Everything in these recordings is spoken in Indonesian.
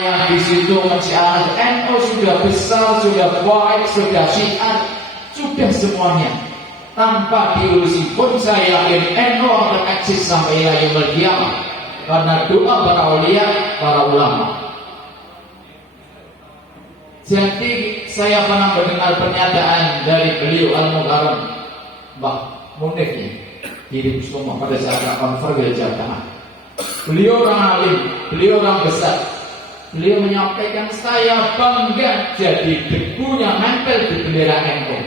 yang di situ mensiar NU sudah besar, sudah baik, sudah syiar, sudah semuanya. Tanpa diurusi pun saya yakin NU akan eksis sampai yaumul qiyamah karena doa para aulia, para ulama. Jadi saya pernah mendengar pernyataan dari beliau Al-Mukarram Mbah Munif ini di Kusuma pada saat konfer di Jawa Tengah. Beliau orang alim, beliau orang besar. Beliau menyampaikan saya bangga jadi debunya nempel di bendera NU.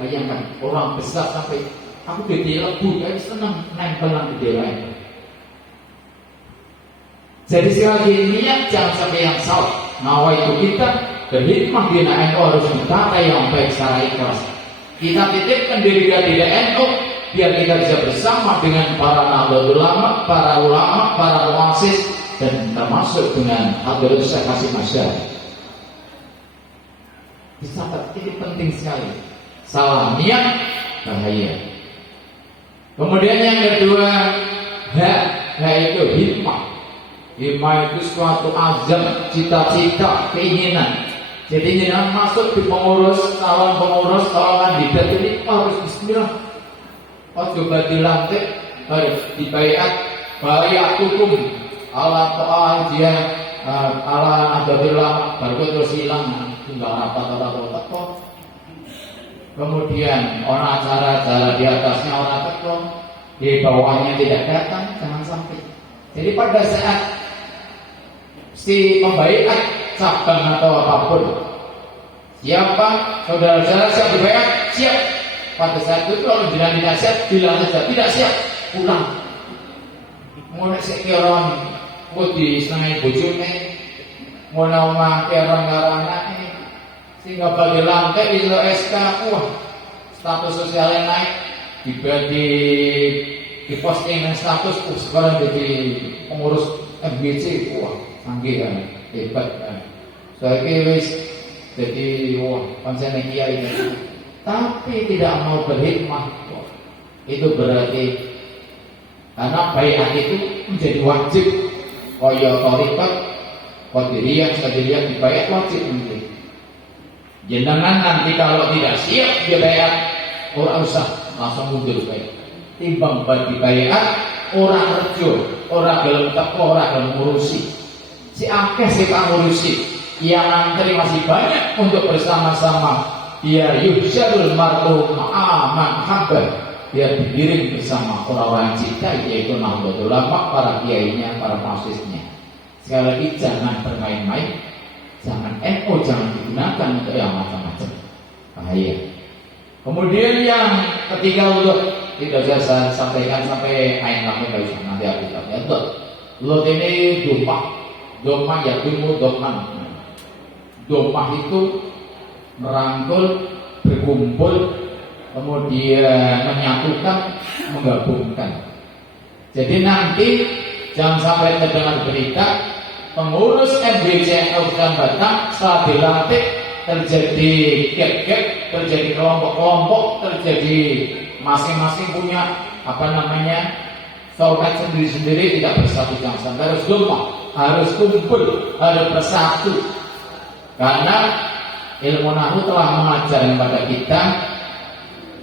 Bayangkan orang besar sampai aku jadi lebu, saya senang nempelan bendera NU. Jadi sekali lagi niat jangan sampai yang salah. Nawa itu kita berhikmah di NU harus ditata yang baik secara ikhlas. Kita titipkan diri kita di NU biar kita bisa bersama dengan para nahdlatul ulama, para ulama, para muassis dan termasuk dengan Hadratus Syekh Hasyim Asy'ari. Dicatat, ini penting sekali. Salah niat bahaya. Kemudian yang kedua, itu hikmah. Hikmah itu suatu azam, cita-cita, keinginan. Jadi jangan masuk di pengurus, calon kandidat ini harus bismillah. Coba dilantik, harus dibaiat, bayat hukum, ala to'al dia, ala nahdlatul ulama, baru terus hilang, tinggal rapat. Kemudian orang acara-acara di atasnya orang teko, di bawahnya tidak datang, jangan sampai. Jadi pada saat si pembaiat cabang atau apapun, siapa saudara-saudara siap dibaiat, siap. Pada saat itu kalau bilang tidak siap, bilang saja tidak siap, pulang. Mau nak orang mau di senangai bojone, mau nama orang anaknya, sehingga bagi lantai itu SK, wah status sosialnya naik, di posting status, sekarang jadi pengurus MBC, wah canggih kan, hebat kan. Saya kira jadi wah konsen kiai ini. Tapi tidak mau berhikmah, itu berarti karena baiat itu menjadi wajib. Kaya thariqat, qadiriyah, qadiriyah dibaiat wajib nanti. Jenengan nanti kalau tidak siap dibaiat, orang usah langsung mundur baiat. Timbang bagi baiat, orang rejo, orang gelem teko, orang gelem ngurusi. Si akeh sing ngurusi, yang antri masih banyak untuk bersama-sama. Biar yuhsyarul mar'u ma'aman habba, biar digiring bersama orang-orang cinta, yaitu nahdlatul ulama, para kiainya, para muassisnya. Sekali lagi jangan bermain-main, jangan jangan digunakan untuk yang macam-macam, bahaya. Kemudian yang ketiga untuk tidak saya sampaikan sampai ain kami nggak usah nanti aku lihat. Lot ini domah ya ilmu domah itu merangkul, berkumpul, kemudian menyatukan, menggabungkan. Jadi nanti jangan sampai terdengar berita pengurus MBC Kabupaten Batang setelah dilantik terjadi gap-gap, terjadi kelompok-kelompok, terjadi masing-masing punya format sendiri-sendiri, tidak bersatu. Jangan sampai, harus domah, harus kumpul, harus bersatu. Karena ilmu nahwu telah mengajar kepada kita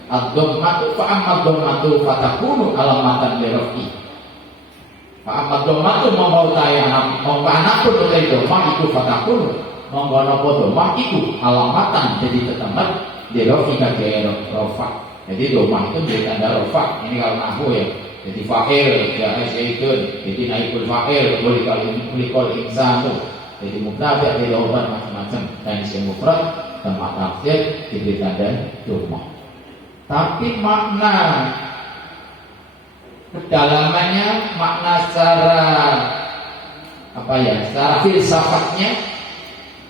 ad-dhammatu fa'amad-dhammatu fatakunu alamatan li-rafi. Fa'amad-dhammatu monggo tayangan monggo anapun utai dhammah iku fatakunu monggo napa dhammah iku alamatan jadi tetemet li-rafi kagem rafa. Jadi dhammah itu jadi tanda rafa. Ini kalau nahwu ya. Jadi fa'il ya zaidun, jadi naibul fa'il boleh kalau insanu. Jadi mubtada dari jawaban macam-macam dan isim mufrad tempat tafsir diberi tanda dhammah. Tapi makna kedalamannya, makna secara secara filsafatnya,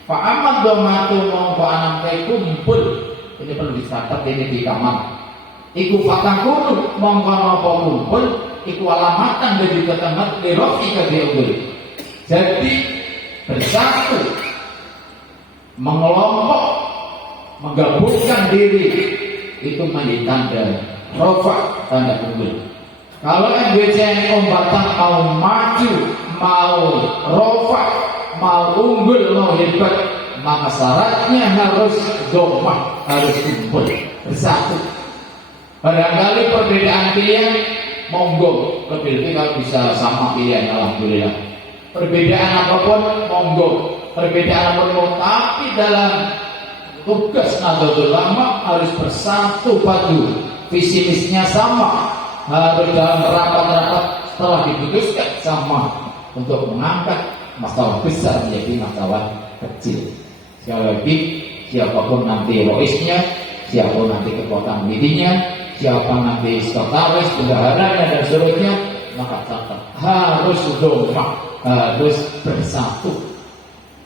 fa'amad dhammatu mongko anampe kumpul. Ini perlu dicatat ini di kamar. Iku fatakunu mongko napa kumpul, iku alamatan dari ketemat lirofi kadheul. Jadi bersatu, mengelompok, menggabungkan diri, itu menjadi tanda rofa, tanda kumpul. Kalau MBC Batang mau maju, mau rofa, mau unggul, mau hebat, maka syaratnya harus domah, harus kumpul, bersatu. Barangkali perbedaan pilihan, monggo, lebih-lebih kalau bisa sama pilihan, alhamdulillah. Perbedaan apapun, monggo, perbedaan apapun, tapi dalam tugas Nahdlatul Ulama harus bersatu padu, visi misinya sama, harus dalam rapat-rapat telah diputuskan sama untuk mengangkat masalah besar menjadi masalah kecil. Sekali lagi, siapapun nanti roisnya, siapapun nanti kekuatan midinya, siapa nanti sekretaris, bendaharanya dan seterusnya, maka tetap harus domah, harus bersatu.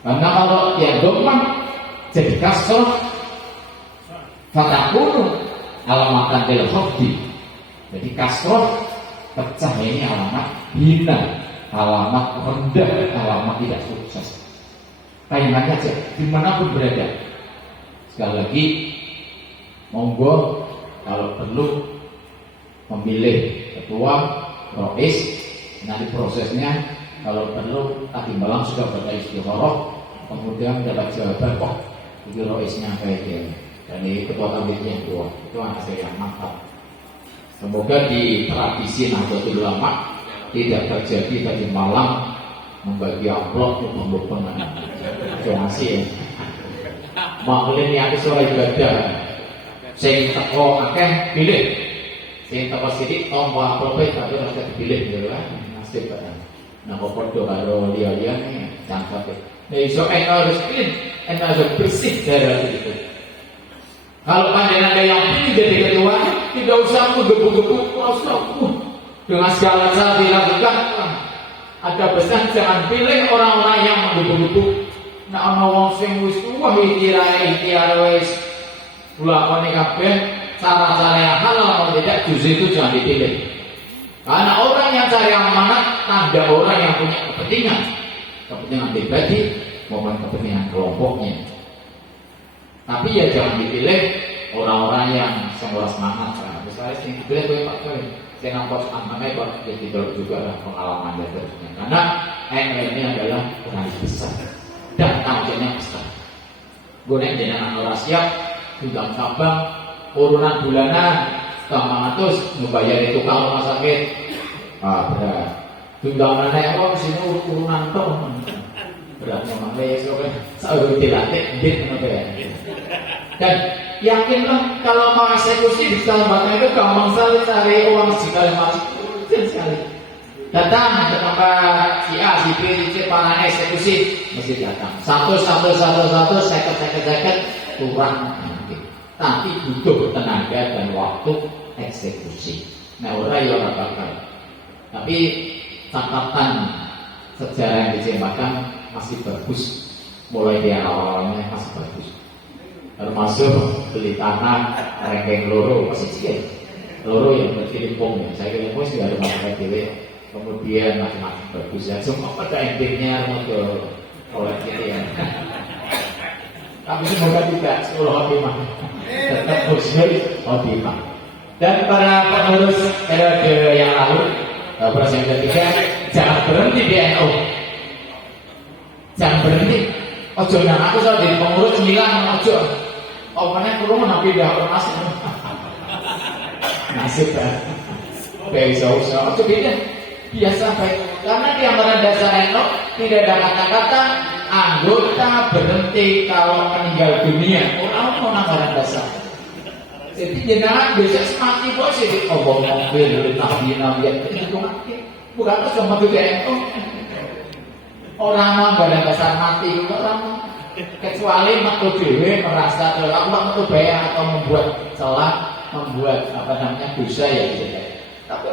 Karena kalau ya domah jadi kasroh, fatakunu alamatan del khofdi. Jadi kasroh pecah ini alamat hina, alamat rendah, alamat tidak sukses. Kayaknya aja dimanapun berada. Sekali lagi, monggo kalau perlu memilih ketua, rois, nanti prosesnya kalau perlu tadi malam sudah baca istikharah, kemudian dapat jawaban kok itu roisnya kayak gini. Dan ini ketua tabligh yang tua, itu hasil yang mantap. Semoga di tradisi Nahdlatul Ulama tidak terjadi tadi malam membagi amplop untuk donasi ya. Maklum yang sore ibadah, sing teko akeh pilih, sing teko sidik tombol amplope tapi harus dipilih gitu kan, nasib kan. Nah kok podo karo liya-liyane cangkep. Nah iso harus pilih, harus bersih dari itu. Kalau panjenengan ada yang pilih jadi ketua, tidak usah menggebu-gebu, dengan segala cara dilakukan. Ada pesan jangan pilih orang-orang yang menggebu-gebu. Nah ana wong sing wis tuwa ikhtiar wis lakoni kabeh cara-cara yang halal atau tidak, justru itu jangan dipilih. Karena orang yang cari amanat tanda orang yang punya kepentingan pribadi maupun kepentingan kelompoknya. Tapi ya jangan dipilih orang-orang yang sangat semangat. Misalnya sing dipilih tuh Pak Boy, saya nampak amanah kok jadi juga lah pengalaman dan terusnya. Karena ini adalah peran besar dan tanggungannya besar. Gue dengan orang siap, undang cabang, urunan bulanan, 500 membayar itu kalau rumah sakit, berat. Undang nenek kok sini urunan toh, berat memang ya soalnya selalu dilatih, dan yakinlah kalau mau eksekusi di Kalimantan itu gampang sekali cari uang di Kalimantan itu sekali. Datang ke tempat si A, si B, si C, para eksekusi mesti datang. Satu, seket, kurang. Tapi butuh tenaga dan waktu eksekusi. Nah orang yang bakal. Tapi catatan sejarah yang diciptakan masih bagus. Mulai dari awalnya masih bagus. Termasuk beli tanah rengkeng loro masih sih. Loro yang berkelimpung. Saya kelimpung sudah ada masalah dewe. Kemudian macam-macam bagus ya. Semua pada intinya untuk oleh gitu ya. Tapi semoga tidak 10 khotimah. Tetap husnul khotimah. Dan para pengurus periode yang lalu, proses yang ketiga, jangan berhenti di NU. Jangan berhenti. Ojo yang aku soal jadi pengurus 9 ojo. Omongnya perlu menapi dah ormas. Nasib kan. Bisa-bisa. Ojo beda. Biasa baik. Karena di antara dasar NU tidak ada kata-kata anggota berhenti kalau meninggal dunia. Orang mau nanggaran dasar. Jadi jenengan biasa mati bos jadi obong mobil nabi itu mati. Bukan terus sama NU. Orang nanggaran dasar mati orang kecuali makhluk dewe merasa aku mau bayar atau membuat celah, membuat dosa ya bisa. Tapi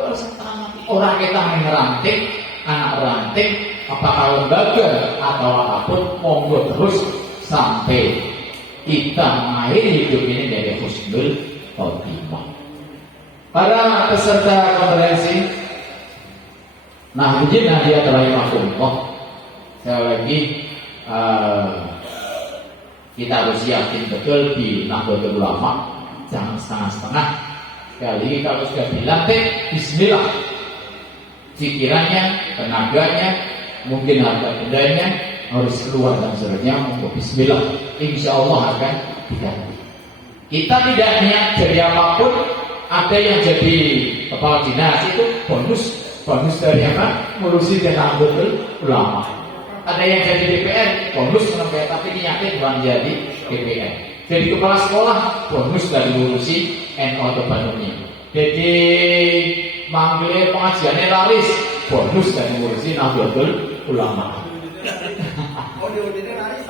orang kita meranting, anak ranting, apakah lembaga atau apapun, monggo terus sampai kita mengakhiri hidup ini dari husnul khotimah. Para peserta konferensi, Nahdlatul Hadiah Rahimahullah, sekali lagi kita harus yakin betul di Nahdlatul Ulama, jangan setengah-setengah. Sekali kalau sudah dilantik, bismillah. Pikirannya, tenaganya, mungkin harta bendanya, harus keluar dan seterusnya. Bismillah, insya Allah akan diganti. Kita tidak niat jadi apapun. Ada yang jadi kepala dinas itu bonus dari apa? Ngurusi Nahdlatul Ulama. Ada yang jadi DPR, bonus sampai tapi niatnya bukan jadi DPR. Jadi kepala sekolah, bonus dari ngurusi NU atau Bandungnya. Jadi manggil pengajiannya laris, bonus dari ngurusi Nahdlatul Ulama.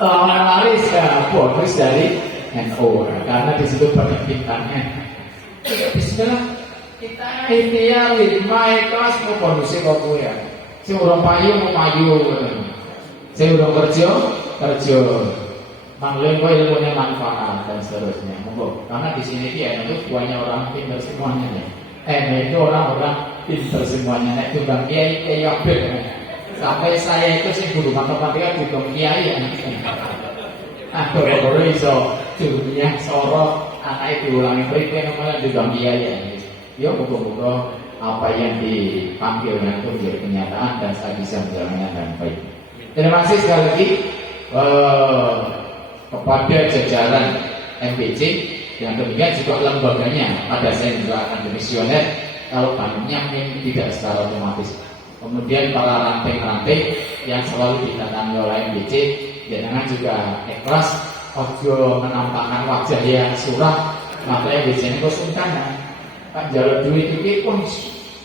Laris ya, bonus dari NU karena di situ banyak bintangnya. Bismillah, kita ikhtiar ikhlas mau bonusnya kok gue ya. Si urang payu mau payu, si urang kerja. Manggil gue ilmunya manfaat dan seterusnya. Monggo, karena di sini dia itu banyak orang pintar semuanya nih. Itu orang-orang pintar semuanya. Nek tukang kiai kiai sampai saya itu sih guru matematika juga kiai ya. Baru iso dunia sorot anak itu ulangi berikutnya malah juga biaya. Ya moga-moga apa yang dipanggil itu menjadi kenyataan dan saya bisa menjalannya dengan baik. Terima kasih sekali lagi kepada jajaran MPC yang demikian juga lembaganya. Pada saya juga akan demisioner kalau banyak yang tidak secara otomatis. Kemudian para ranting-ranting yang selalu didatangi oleh MPC, jangan juga ikhlas. Ojo menampakkan wajah yang suram, makanya biasanya kosongkan kan jalur duit itu pun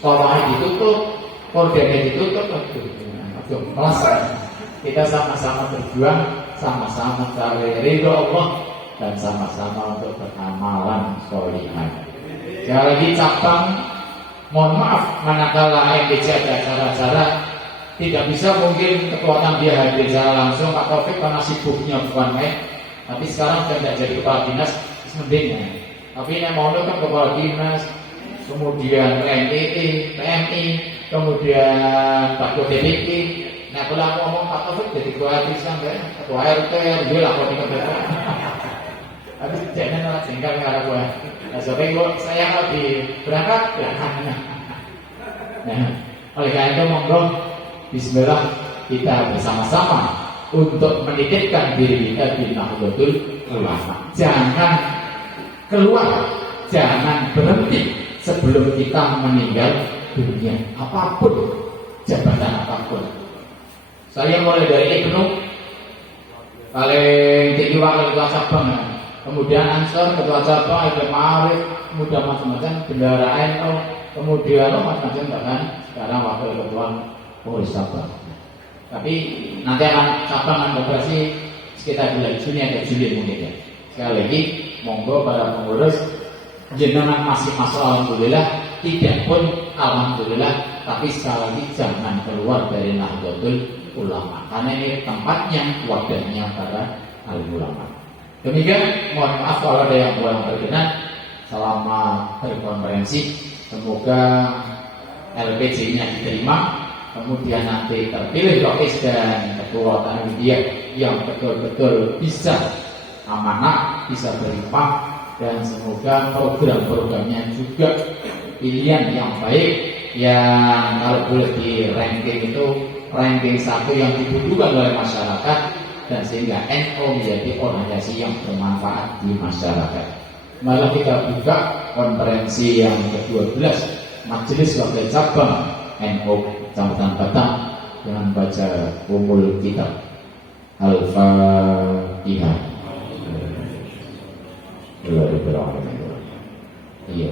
tolongnya ditutup, kordennya ditutup, ojo kelas. Kita sama-sama berjuang, sama-sama cari ridho Allah dan sama-sama untuk beramalan sholihan. Sekali lagi cabang, mohon maaf manakala MPC ada acara-acara tidak bisa mungkin kekuatan dia hadir secara langsung Pak Taufik karena sibuknya bukan main. Tapi sekarang sudah tidak jadi kepala dinas, mending ya. Tapi yang mau kan kepala dinas, kemudian PMI, kemudian Pak DPP. Nah kalau aku ngomong Pak Taufik jadi ketua RT sampai ketua RT, dia lah kalau tinggal berapa. Tapi jangan lah tinggal nggak gue. Nah sampai saya kalau di berangkat belakangnya. Nah oleh karena itu monggo Bismillah kita bersama-sama untuk menitipkan diri kita di Nahdlatul Ulama. Jangan keluar, jangan berhenti sebelum kita meninggal dunia. Apapun, jabatan apapun. Saya mulai dari Ibnu, paling tinggi wakil ketua cabang, kemudian Ansor ketua cabang, Ibnu Ma'arif, kemudian macam-macam bendara NU, kemudian macam-macam bahkan sekarang wakil ketua pengurus cabang. Tapi nanti akan cabang operasi sekitar bulan Juni atau Juli mungkin ya. Sekali lagi, monggo para pengurus jenengan masih masuk alhamdulillah, tidak pun alhamdulillah, tapi sekali lagi jangan keluar dari Nahdlatul Ulama karena ini tempatnya, wadahnya para alim ulama. Demikian, mohon maaf kalau ada yang kurang berkenan selama berkonferensi. Semoga LPC-nya diterima. Kemudian nanti terpilih Rois dan ketua Tanwidiyah yang betul-betul bisa amanah, bisa berimpah, dan semoga program-programnya juga pilihan yang baik, yang kalau boleh di ranking itu ranking 1 yang dibutuhkan oleh masyarakat, dan sehingga NU menjadi organisasi yang bermanfaat di masyarakat. Malah kita buka konferensi yang ke-12 Majelis Wakil Cabang NU Kecamatan Batang dengan baca umul kitab Al-Fatihah. Iya,